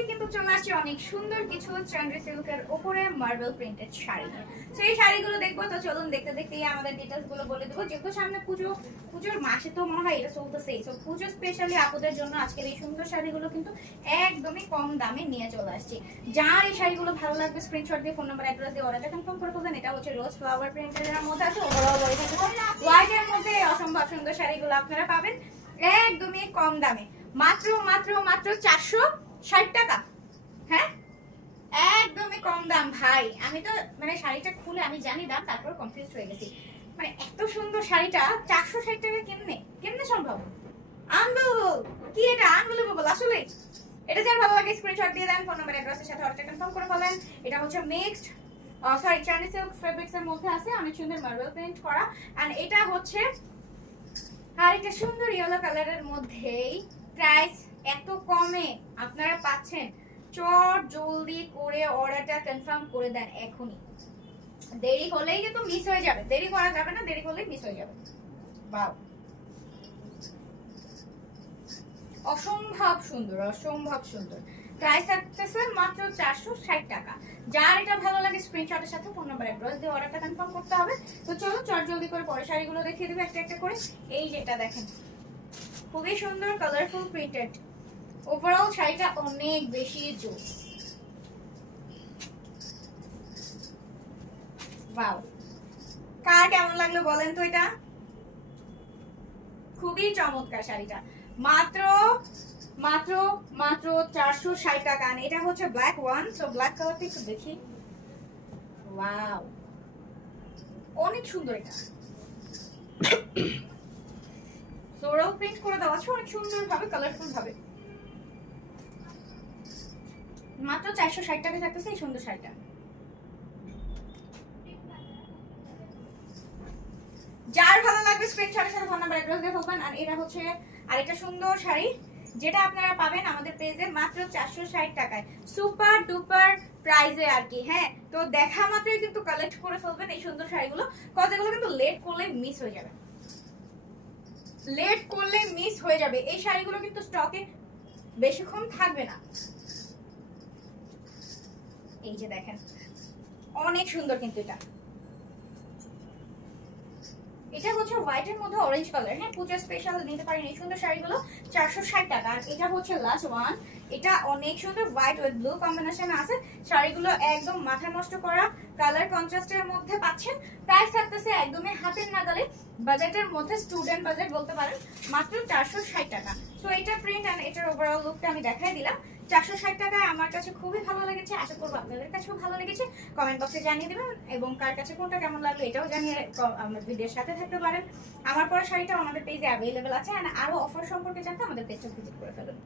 আজকে কিন্তু চলে আসছে অনেক সুন্দর কিছু চান্দ্রি সিল্কের উপরে মার্বেল প্রিন্টেড শাড়ি। তো এই শাড়িগুলো দেখবো, তো চলুন দেখতে দেখতেই আমাদের ডিটেলস গুলো বলে দেবো। যেহেতু সামনে পুজোর মাসে তো মনে হয় এটা চলতেছেই, তো পুজো স্পেশালি আপুদের জন্য আজকের এই সুন্দর শাড়িগুলো কিন্তু একদমই কম দামে নিয়ে চলে আসছি। যার এই শাড়িগুলো ভালো লাগবে স্ক্রিনশট দিয়ে ফোন নাম্বার অ্যাড্রেস দিয়ে অর্ডারটা কনফার্ম করে ফেলবেন। এটা হচ্ছে রোজ ফ্লাওয়ার প্রিন্টের মধ্যে আছে, ওভারঅল হোয়াইটের মধ্যে অসম্ভব সুন্দর শাড়িগুলো আপনারা পাবেন একদমই কম দামে, মাত্র মাত্র মাত্র 460 টাকা। হ্যাঁ, একদমই কম দাম ভাই। আমি তো মানে শাড়িটা খুলে আমি জানি দাম, তারপর কনফিউজ হয়ে গেছি। মানে এত সুন্দর শাড়িটা 460 টাকা কেমনে সম্ভব? আনবিলিভেবল। কি এটা আনবিলিভেবল আসলে। এটা যার ভালো লাগে স্ক্রিনশট দিয়ে দেন, ফোন নাম্বার অ্যাড্রেসের সাথে অর্ডার কনফার্ম করে ফেলেন। এটা হচ্ছে মিক্সড চাইনিজ সিল্ক ফেব্রিক্স এর মধ্যে আছে, অনেক সুন্দর মার্বেল প্রিন্ট করা। এন্ড এটা হচ্ছে আর একটা সুন্দর ইয়েলো কালারের মধ্যেই। প্রাইস এত কমে আপনারা পাচ্ছেন, চট জলদি করে অর্ডারটা কনফার্ম করে দেন এখনই। দেরি হলেই কিন্তু মিস হয়ে যাবে, দেরি করা যাবে না, দেরি হলেই মিস হয়ে যাবে। বাহ, অসম্ভব সুন্দর, অসম্ভব সুন্দর। প্রাইস থাকতেছে মাত্র 460 টাকা। যার এটা ভালো লাগে স্ক্রিনশটের সাথে ফোন নাম্বার অ্যাড্রেস দিয়ে অর্ডারটা কনফার্ম করতে হবে। তো চলো চট জলদি করে পরে শাড়িগুলো দেখিয়ে দেবো একটা একটা করে। এই যেটা দেখেন, খুবই সুন্দর কালারফুল প্রিন্টেড। ওভারঅল শাড়িটা অনেক বেশি জোস। ওয়াও, কার কেমন লাগলো বলেন তো? এটা খুবই চমৎকার শাড়িটা, মাত্র মাত্র মাত্র 460 টাকা। এটা হচ্ছে ব্ল্যাক ওয়ান, সো ব্ল্যাক কালারটা একটু দেখি। ওয়াও, অনেক সুন্দর। এটা ফ্লোরাল প্রিন্ট করে দেওয়া আছে অনেক সুন্দর ভাবে, কালারফুল ভাবে। মাত্র 460 টাকা থাকতেছে এই সুন্দর শাড়িটা। যার ভালো লাগবে স্ক্রিনশটের সাথে ফোন নাম্বার অ্যাড্রেস দিয়ে ফেলবেন। আর এটা হচ্ছে আরেকটা সুন্দর শাড়ি, যেটা আপনারা পাবেন আমাদের পেজে মাত্র 460 টাকায়, সুপার ডুপার প্রাইজে আর কি। হ্যাঁ, তো দেখা মাত্রই কিন্তু কালেক্ট করে ফেলবেন এই সুন্দর শাড়িগুলো, কজ এগুলো কিন্তু লেট করলে মিস হয়ে যাবে, লেট করলে মিস হয়ে যাবে। এই শাড়িগুলো কিন্তু স্টকে বেশিক্ষণ থাকবে না। এই যে দেখেন, অনেক সুন্দর কিন্তু এটা। এটা হচ্ছে হোয়াইটের মধ্যে অরেঞ্জ কালার। হ্যাঁ, পূজা স্পেশাল নিতে পারেন এই সুন্দর শাড়িগুলো 460 টাকা। আর এটা হচ্ছে লাস্ট ওয়ান, এটা অনেক সুন্দর হোয়াইট উইথ ব্লু কম্বিনেশন আছে। শাড়িগুলো একদম মাথা নষ্ট করা কালার কন্ট্রাস্টের মধ্যে পাচ্ছেন। প্রাইস থাকতেছে একদমই হাতের নাগালে, বাজেটের মধ্যে, স্টুডেন্ট বাজেট বলতে পারেন, মাত্র 460 টাকা। সো এটা প্রিন্ট এন্ড এটার ওভারঅল লুকটা আমি দেখাই দিলাম। 460 টাকায় আমার কাছে খুবই ভালো লেগেছে, আশা করবো আপনাদের কাছেও ভালো লেগেছে। কমেন্ট বক্সে জানিয়ে দেবেন এবং কার কাছে কোনটা কেমন লাগলো এটাও জানিয়ে আমার ভিডিওর সাথে থাকতে পারেন। আমার পরে শাড়িটা আমাদের পেজে অ্যাভেলেবেল আছে। আর আরো অফার সম্পর্কে জানতে আমাদের পেজটা ভিজিট করে ফেলুন।